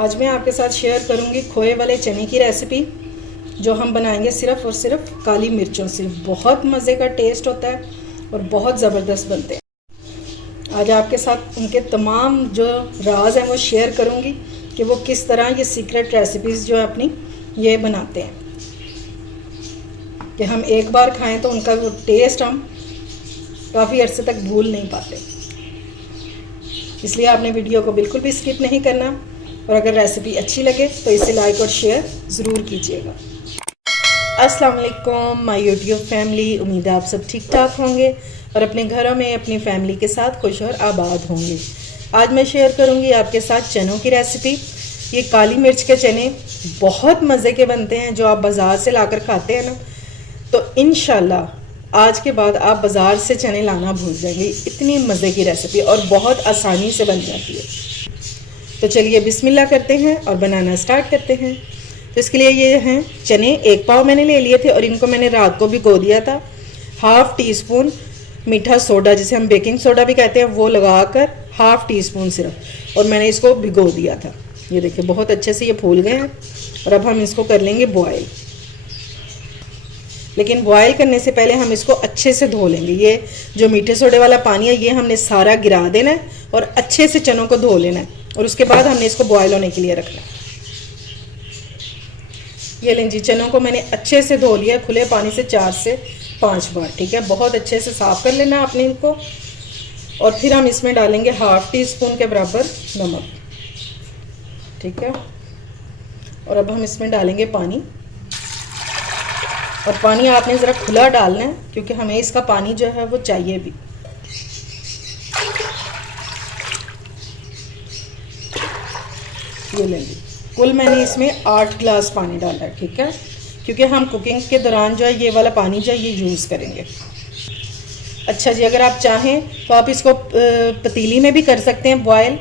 आज मैं आपके साथ शेयर करूंगी खोए वाले चने की रेसिपी, जो हम बनाएंगे सिर्फ़ और सिर्फ काली मिर्चों से। बहुत मज़े का टेस्ट होता है और बहुत ज़बरदस्त बनते हैं। आज आपके साथ उनके तमाम जो राज हैं वो शेयर करूंगी कि वो किस तरह ये सीक्रेट रेसिपीज़ जो है अपनी ये बनाते हैं, कि हम एक बार खाएं तो उनका वो टेस्ट हम काफ़ी अरसे तक भूल नहीं पाते। इसलिए आपने वीडियो को बिल्कुल भी स्किप नहीं करना, और अगर रेसिपी अच्छी लगे तो इसे लाइक और शेयर ज़रूर कीजिएगा। अस्सलाम वालेकुम माय यूट्यूब फैमिली, उम्मीद है आप सब ठीक ठाक होंगे और अपने घरों में अपनी फैमिली के साथ खुश और आबाद होंगे। आज मैं शेयर करूंगी आपके साथ चनों की रेसिपी। ये काली मिर्च के चने बहुत मज़े के बनते हैं, जो आप बाज़ार से लाकर खाते हैं ना, तो इंशाल्लाह आज के बाद आप बाज़ार से चने लाना भूल जाएंगे। इतनी मज़े की रेसिपी और बहुत आसानी से बन जाती है। तो चलिए बिस्मिल्लाह करते हैं और बनाना स्टार्ट करते हैं। तो इसके लिए ये हैं चने, 1 पाव मैंने ले लिए थे और इनको मैंने रात को भिगो दिया था। 1/2 टीस्पून मीठा सोडा, जिसे हम बेकिंग सोडा भी कहते हैं, वो लगाकर 1/2 टीस्पून सिर्फ, और मैंने इसको भिगो दिया था। ये देखिए बहुत अच्छे से ये फूल गए हैं और अब हम इसको कर लेंगे बॉयल। लेकिन बॉयल करने से पहले हम इसको अच्छे से धो लेंगे। ये जो मीठे सोडे वाला पानी है ये हमने सारा गिरा देना है और अच्छे से चनों को धो लेना है, और उसके बाद हमने इसको बॉयल होने के लिए रखना है। ये लें जी, चनों को मैंने अच्छे से धो लिया खुले पानी से 4 से 5 बार। ठीक है, बहुत अच्छे से साफ़ कर लेना आपने इनको। और फिर हम इसमें डालेंगे 1/2 टीस्पून के बराबर नमक। ठीक है, और अब हम इसमें डालेंगे पानी, और पानी आपने ज़रा खुला डालना है क्योंकि हमें इसका पानी जो है वो चाहिए भी। ये लेंगे, कुल मैंने इसमें 8 गिलास पानी डाला है। ठीक है, क्योंकि हम कुकिंग के दौरान जो है ये वाला पानी जो है ये यूज़ करेंगे। अच्छा जी, अगर आप चाहें तो आप इसको पतीली में भी कर सकते हैं बॉयल।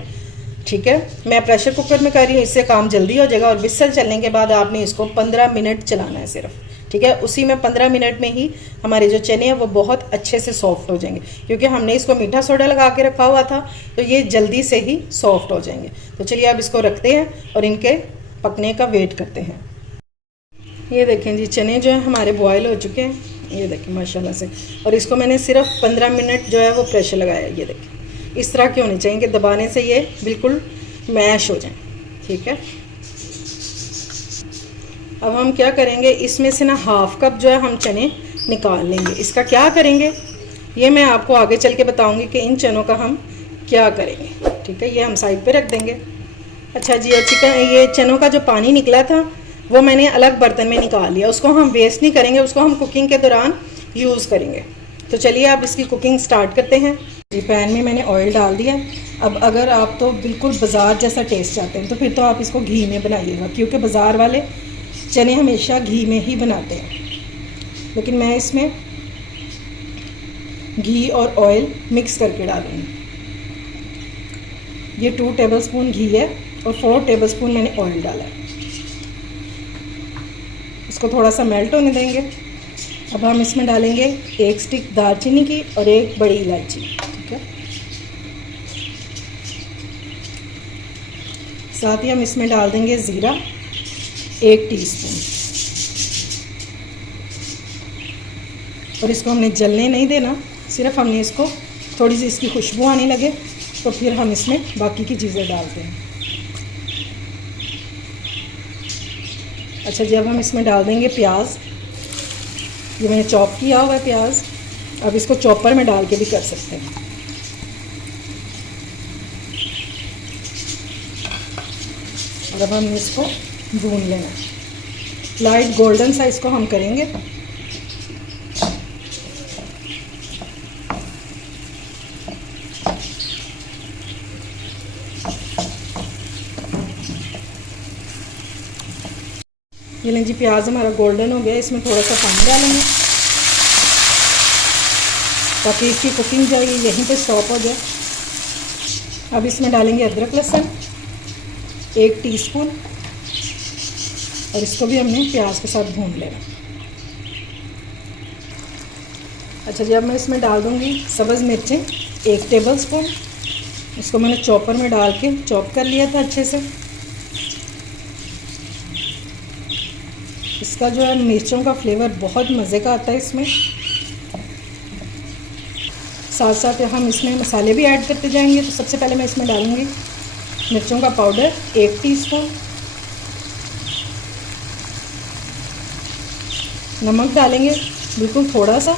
ठीक है, मैं प्रेशर कुकर में कर रही हूँ, इससे काम जल्दी हो जाएगा। और विसल चलने के बाद आपने इसको 15 मिनट चलाना है सिर्फ। ठीक है, उसी में 15 मिनट में ही हमारे जो चने हैं वो बहुत अच्छे से सॉफ्ट हो जाएंगे, क्योंकि हमने इसको मीठा सोडा लगा के रखा हुआ था, तो ये जल्दी से ही सॉफ्ट हो जाएंगे। तो चलिए अब इसको रखते हैं और इनके पकने का वेट करते हैं। ये देखें जी, चने जो है हमारे बॉयल हो चुके हैं, ये देखें माशाल्लाह से। और इसको मैंने सिर्फ 15 मिनट जो है वो प्रेशर लगाया है। ये देखें इस तरह के होने चाहिए कि दबाने से ये बिल्कुल मैश हो जाए। ठीक है, अब हम क्या करेंगे, इसमें से ना 1/2 कप जो है हम चने निकाल लेंगे। इसका क्या करेंगे ये मैं आपको आगे चल के बताऊंगी कि इन चनों का हम क्या करेंगे। ठीक है, ये हम साइड पे रख देंगे। अच्छा जी, ये चनों का जो पानी निकला था वो मैंने अलग बर्तन में निकाल लिया। उसको हम वेस्ट नहीं करेंगे, उसको हम कुकिंग के दौरान यूज़ करेंगे। तो चलिए आप इसकी कुकिंग स्टार्ट करते हैं जी। पैन में मैंने ऑयल डाल दिया। अब अगर आप तो बिल्कुल बाज़ार जैसा टेस्ट चाहते हैं तो फिर तो आप इसको घी में बनाइएगा, क्योंकि बाज़ार वाले चने हमेशा घी में ही बनाते हैं। लेकिन मैं इसमें घी और ऑयल मिक्स करके डालूँगी। ये 2 टेबलस्पून घी है और 4 टेबलस्पून मैंने ऑयल डाला है। इसको थोड़ा सा मेल्ट होने देंगे। अब हम इसमें डालेंगे 1 स्टिक दालचीनी की और 1 बड़ी इलायची। ठीक है, साथ ही हम इसमें डाल देंगे ज़ीरा 1 टीस्पून, और इसको हमने जलने नहीं देना, सिर्फ हमने इसको थोड़ी सी इसकी खुशबू आने लगे तो फिर हम इसमें बाकी की चीज़ें डालते हैं। अच्छा जी, अब हम इसमें डाल देंगे प्याज। ये मैंने चॉप किया हुआ है प्याज। अब इसको चॉपर में डाल के भी कर सकते हैं। और अब हम इसको भून लेना, लाइट गोल्डन सा इसको हम करेंगे। ये लें जी, प्याज हमारा गोल्डन हो गया। इसमें थोड़ा सा पानी डालेंगे ताकि इसकी कुकिंग जो है यहीं पे स्टॉप हो जाए। अब इसमें डालेंगे अदरक लहसुन 1 टीस्पून, और इसको भी हमने प्याज के साथ भून लेना। अच्छा जी, अब मैं इसमें डाल दूँगी सब्ज़ मिर्चें 1 टेबल स्पून। इसको मैंने चॉपर में डाल के चॉप कर लिया था अच्छे से। इसका जो है मिर्चों का फ्लेवर बहुत मज़े का आता है इसमें। साथ साथ हम इसमें मसाले भी ऐड करते जाएंगे। तो सबसे पहले मैं इसमें डालूँगी मिर्चों का पाउडर 1 टीस्पून, नमक डालेंगे बिल्कुल थोड़ा सा।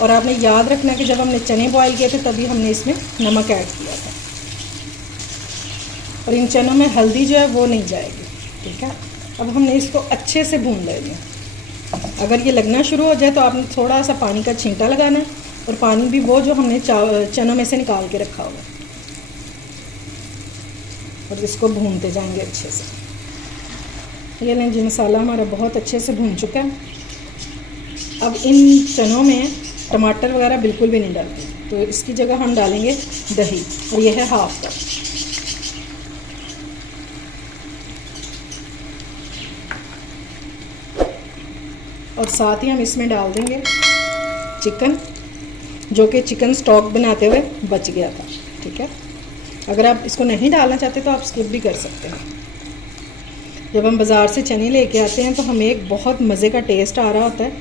और आपने याद रखना है कि जब हमने चने बॉईल किए थे तभी हमने इसमें नमक ऐड किया था। और इन चनों में हल्दी जो है वो नहीं जाएगी, ठीक है। अब हमने इसको अच्छे से भून लेना। अगर ये लगना शुरू हो जाए तो आपने थोड़ा सा पानी का छींटा लगाना है, और पानी भी वो जो हमने चनों में से निकाल के रखा हुआ, और इसको भूनते जाएंगे अच्छे से। ये लें जी, मसाला हमारा बहुत अच्छे से भून चुका है। अब इन चनों में टमाटर वगैरह बिल्कुल भी नहीं डालते, तो इसकी जगह हम डालेंगे दही, और यह है 1/2 कप। और साथ ही हम इसमें डाल देंगे चिकन, जो कि चिकन स्टॉक बनाते हुए बच गया था, ठीक है। अगर आप इसको नहीं डालना चाहते तो आप स्किप भी कर सकते हैं। जब हम बाज़ार से चने लेके आते हैं तो हमें एक बहुत मज़े का टेस्ट आ रहा होता है,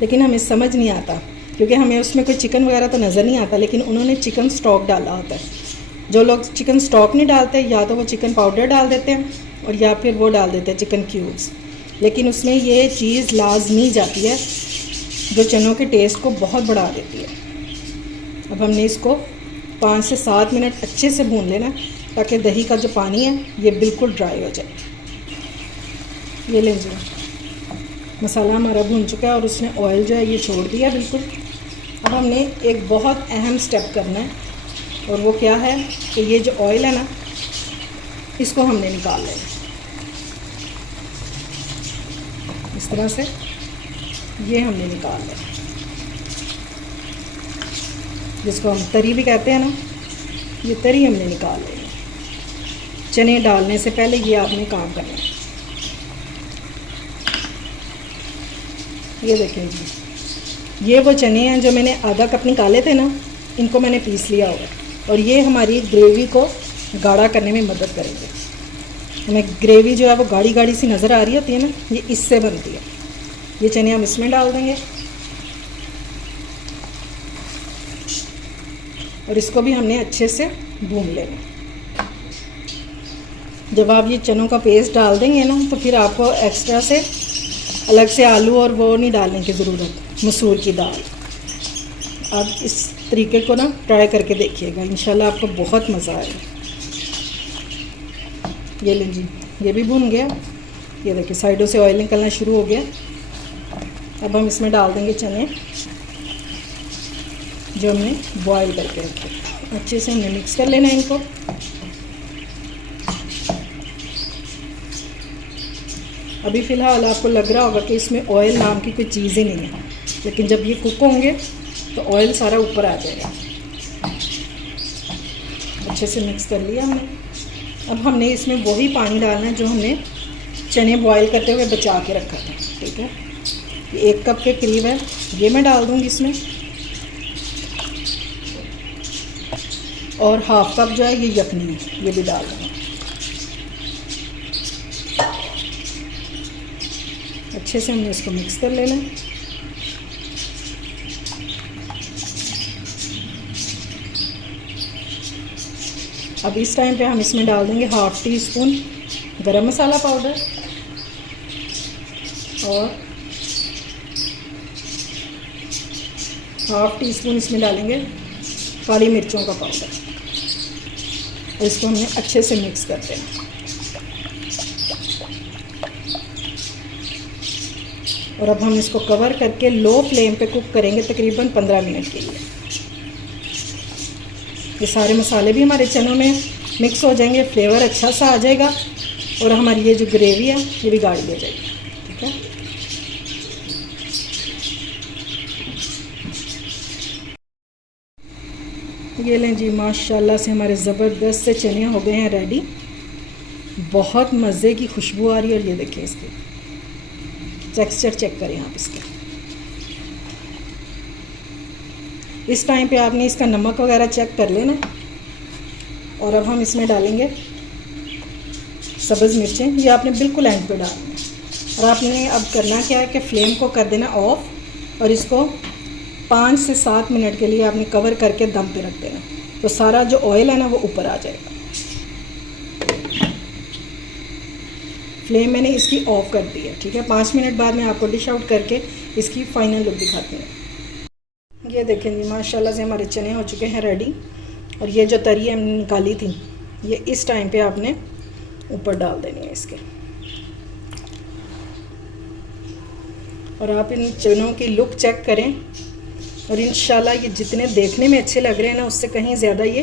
लेकिन हमें समझ नहीं आता क्योंकि हमें उसमें कोई चिकन वगैरह तो नज़र नहीं आता, लेकिन उन्होंने चिकन स्टॉक डाला होता है। जो लोग चिकन स्टॉक नहीं डालते, या तो वो चिकन पाउडर डाल देते हैं, और या फिर वो डाल देते हैं चिकन क्यूब्स, लेकिन उसमें ये चीज़ लाजमी जाती है जो चनों के टेस्ट को बहुत बढ़ा देती है। अब हमने इसको 5 से 7 मिनट अच्छे से भून लेना, ताकि दही का जो पानी है ये बिल्कुल ड्राई हो जाए। ये लें जी, मसाला हमारा भून चुका है और उसने ऑयल जो है ये छोड़ दिया बिल्कुल। अब हमने एक बहुत अहम स्टेप करना है, और वो क्या है कि ये जो ऑयल है ना, इसको हमने निकाल लेना इस तरह से। ये हमने निकाल लेना, जिसको हम तरी भी कहते हैं ना, ये तरी हमने निकाल लेनी। चने डालने से पहले ये आपने काम करना है। ये देखें जी, ये वो चने हैं जो मैंने आधा कप निकाले थे ना, इनको मैंने पीस लिया होगा, और ये हमारी ग्रेवी को गाढ़ा करने में मदद करेंगे। हमें ग्रेवी जो है वो गाढ़ी गाढ़ी सी नज़र आ रही होती है ना, ये इससे बनती है। ये चने हम इसमें डाल देंगे, और इसको भी हमने अच्छे से भून लेना। जब आप ये चनों का पेस्ट डाल देंगे ना, तो फिर आपको एक्स्ट्रा से अलग से आलू और वो नहीं डालने की ज़रूरत, मसूर की दाल। आप इस तरीके को ना ट्राई करके देखिएगा, इंशाल्लाह आपको बहुत मज़ा आएगा। ये लें जी, ये भी भून गया। ये देखिए साइडों से ऑयल निकलना शुरू हो गया। अब हम इसमें डाल देंगे चने जो हमने बॉईल करके रखे। अच्छे से हमने मिक्स कर लेना है इनको। अभी फ़िलहाल आपको लग रहा होगा कि इसमें ऑयल नाम की कोई चीज़ ही नहीं है, लेकिन जब ये कुक होंगे तो ऑयल सारा ऊपर आ जाएगा। अच्छे से मिक्स कर लिया हमने। अब हमने इसमें वही पानी डालना है जो हमने चने बॉईल करते हुए बचा के रखा था, ठीक है। ये 1 कप के करीब है, ये मैं डाल दूँगी इसमें। और 1/2 कप जो है ये यखनी है, ये भी डाल दूँगा। अच्छे से हमने इसको मिक्स कर लेना है। अब इस टाइम पे हम इसमें डाल देंगे 1/2 टीस्पून गरम मसाला पाउडर, और 1/2 टीस्पून इसमें डालेंगे काली मिर्चों का पाउडर। और इसको हमने अच्छे से मिक्स कर देना। और अब हम इसको कवर करके लो फ्लेम पे कुक करेंगे तकरीबन 15 मिनट के लिए। ये सारे मसाले भी हमारे चनों में मिक्स हो जाएंगे, फ्लेवर अच्छा सा आ जाएगा, और हमारी ये जो ग्रेवी है ये भी गाढ़ी हो जाएगी, ठीक है। ये लें जी, माशाल्लाह से हमारे ज़बरदस्त से चने हो गए हैं रेडी। बहुत मज़े की खुशबू आ रही है। और ये देखिए इसकी टेक्सचर चेक करें आप इसका। इस टाइम पे आपने इसका नमक वगैरह चेक कर लेना। और अब हम इसमें डालेंगे सब्ज़ मिर्चें, ये आपने बिल्कुल एंड पे डालना है। और आपने अब करना क्या है कि फ्लेम को कर देना ऑफ और इसको 5 से 7 मिनट के लिए आपने कवर करके दम पे रख देना, तो सारा जो ऑयल है ना वो ऊपर आ जाएगा। फ्लेम मैंने इसकी ऑफ कर दी है, ठीक है। 5 मिनट बाद मैं आपको डिश आउट करके इसकी फाइनल लुक दिखाती हूँ। ये देखें जी, माशाल्लाह से हमारे चने हो चुके हैं रेडी। और ये जो तरी हमने निकाली थी, ये इस टाइम पे आपने ऊपर डाल देनी है इसके। और आप इन चनों की लुक चेक करें, और इंशाल्लाह ये जितने देखने में अच्छे लग रहे हैं ना, उससे कहीं ज़्यादा ये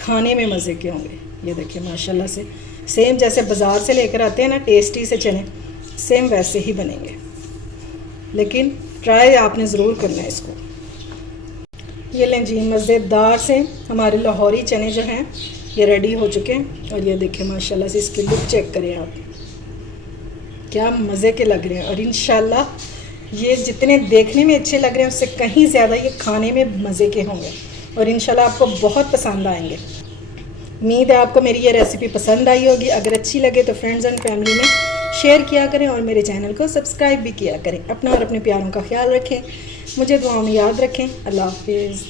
खाने में मज़े के होंगे। ये देखिए माशाल्लाह से सेम जैसे बाज़ार से लेकर आते हैं ना टेस्टी से चने, सेम वैसे ही बनेंगे। लेकिन ट्राई आपने ज़रूर करना है इसको। ये लें जी, मज़ेदार से हमारे लाहौरी चने जो हैं ये रेडी हो चुके हैं। और ये देखें माशाल्लाह से इसकी लुक चेक करें आप, क्या मज़े के लग रहे हैं। और इंशाल्लाह ये जितने देखने में अच्छे लग रहे हैं उससे कहीं ज़्यादा ये खाने में मज़े के होंगे और इंशाल्लाह आपको बहुत पसंद आएंगे। उम्मीद है आपको मेरी ये रेसिपी पसंद आई होगी। अगर अच्छी लगे तो फ्रेंड्स एंड फैमिली में शेयर किया करें और मेरे चैनल को सब्सक्राइब भी किया करें। अपना और अपने प्यारों का ख्याल रखें, मुझे दुआओं में याद रखें। अल्लाह हाफिज़।